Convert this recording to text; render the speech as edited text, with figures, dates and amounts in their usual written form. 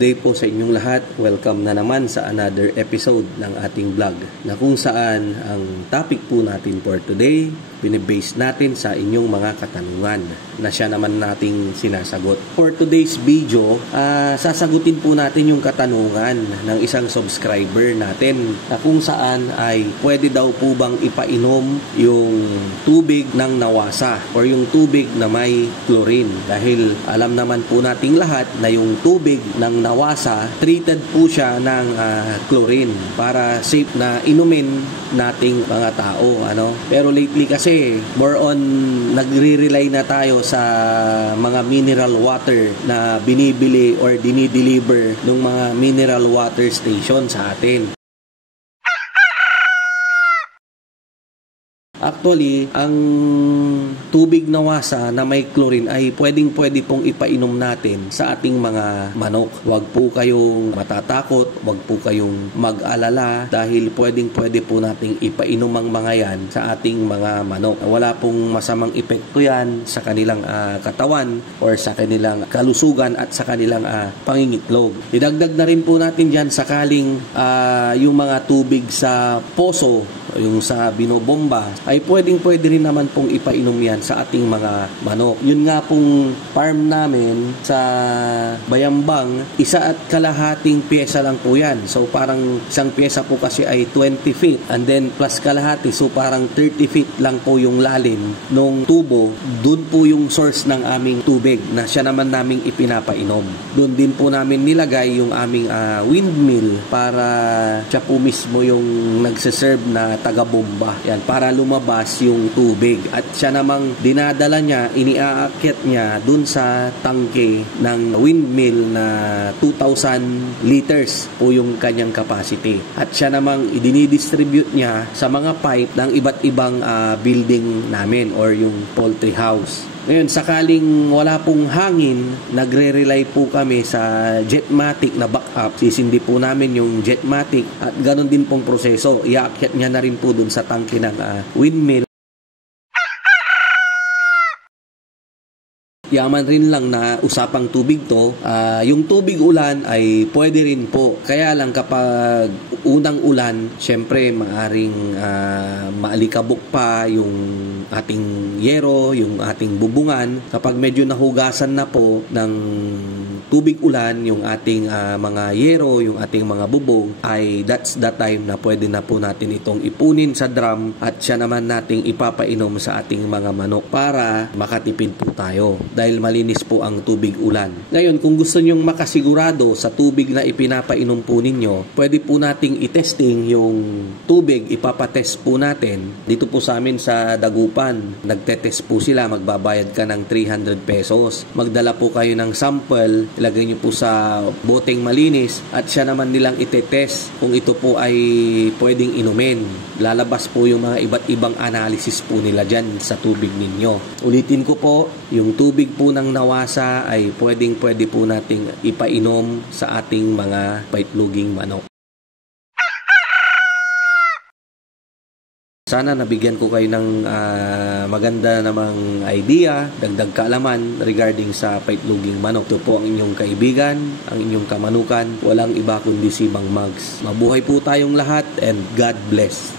Good day po sa inyong lahat. Welcome na naman sa another episode ng ating vlog na kung saan ang topic po natin for today, binibase natin sa inyong mga katanungan na siya naman nating sinasagot. For today's video, sasagutin po natin yung katanungan ng isang subscriber natin na kung saan ay pwede daw po bang ipainom yung tubig ng nawasa or yung tubig na may chlorine. Dahil alam naman po nating lahat na yung tubig ng nawasa, treated po siya ng chlorine para safe na inumin nating mga tao. Pero lately kasi more on nagre-rely na tayo sa mga mineral water na binibili or dinideliver ng mga mineral water station sa atin. Actually, ang tubig nawasa na may chlorine ay pwede pong ipainom natin sa ating mga manok. Huwag po kayong matatakot, huwag po kayong mag-alala dahil pwede po nating ipainom ang mga yan sa ating mga manok. Wala pong masamang epekto yan sa kanilang katawan or sa kanilang kalusugan at sa kanilang pangingitlog. Idagdag na rin po natin dyan sakaling yung mga tubig sa poso, yung sa binobomba, ay pwede rin naman pong ipainom yan sa ating mga manok. Yun nga pong farm namin sa Bayambang, 1.5 pyesa lang po yan. So parang isang pyesa po kasi ay 20 feet and then plus kalahati, so parang 30 feet lang po yung lalim nung tubo. Doon po yung source ng aming tubig na siya naman naming ipinapainom. Doon din po namin nilagay yung aming windmill para siya po mismo yung nagsiserve na taga-bomba. Yan, para lumabas yung tubig. At siya namang dinadala niya, iniaakyat niya dun sa tangke ng windmill na 2,000 liters po yung kanyang capacity. At siya namang idinidistribute niya sa mga pipe ng iba't ibang building namin or yung poultry house. Ngayon, sakaling wala pong hangin, nagre-rely po kami sa Jetmatic na backup. Sisindi po namin yung Jetmatic at ganun din pong proseso. Iaakyat niya na rin po dun sa tangke ng windmill. Yaman rin lang na usapang tubig to. Yung tubig ulan ay pwede rin po. Kaya lang kapag unang ulan, syempre maaring maalikabok pa yung ating yero, yung ating bubungan. Kapag medyo nahugasan na po ng tubig ulan yung ating mga yero, yung ating mga bubong, ay that's the time na pwede na po natin itong ipunin sa drum at siya naman nating ipapainom sa ating mga manok para makatipid po tayo. Dahil malinis po ang tubig ulan. Ngayon, kung gusto nyong makasigurado sa tubig na ipinapainom po ninyo, pwede po nating itesting yung tubig, ipapatest po natin. Dito po sa amin sa Dagupan, nagtetest po sila, magbabayad ka ng 300 pesos. Magdala po kayo ng sample, ilagay nyo po sa boteng malinis at siya naman nilang itetest kung ito po ay pwedeng inumin. Lalabas po yung mga iba't ibang analysis po nila dyan sa tubig ninyo. Ulitin ko po, yung tubig po ng nawasa ay pwede po nating ipainom sa ating mga paitloging manok. Sana nabigyan ko kayo ng maganda namang idea, dagdag kaalaman regarding sa paitloging manok. Ito po ang inyong kaibigan, ang inyong kamanukan, walang iba kundi si Mang Mags. Mabuhay po tayong lahat and God bless.